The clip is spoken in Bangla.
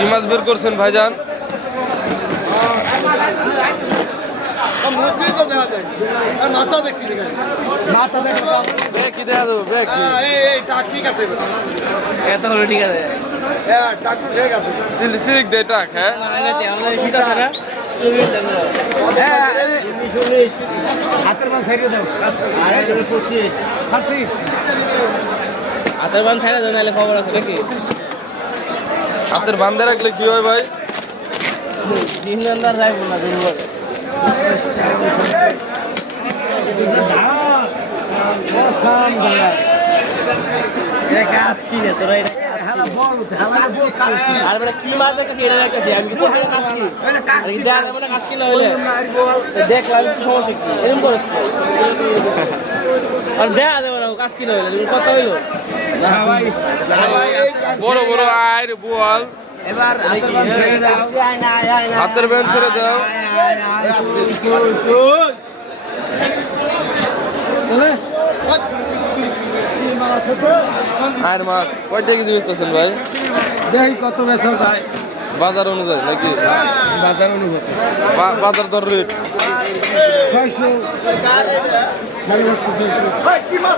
কি মাছ বের করছেন ভাইজান? মাথা দেখতে মাথা দেখতে কি দেখা দেবো ঠিক আছে এত হলো ঠিক আছে হ্যাঁ টাকু ঠিক আছে সিলিক দে টাক হ্যাঁ হাতের মান ছাড়িয়ে দাও আরে 25 খাসি হাতের বান ছাড়া দেন নাহলে খবর আছে নাকি হাতের বান্ধে রাখলে কি হয় ভাই? দিন আন্দার যাইব না দুর্বল আর বেটা কি মাছ দেখতেছি এটা দেখতেছি আমি কিছু কাজ কি হইলে দেখলাম কি সমস্যা কি এরকম করেছি আর দেখা যাবে না কাজ কি হইলে কত হইলো বড় বড় আয় বোয়াল এবার হাতের ব্যান ছেড়ে দাও। আর মাছ কয়টা কেজি বেচতেছেন ভাই? দেখি কত বেচা যায় বাজার অনুযায়ী নাকি? বাজার অনুভব বাজার দর রেট 600 650 600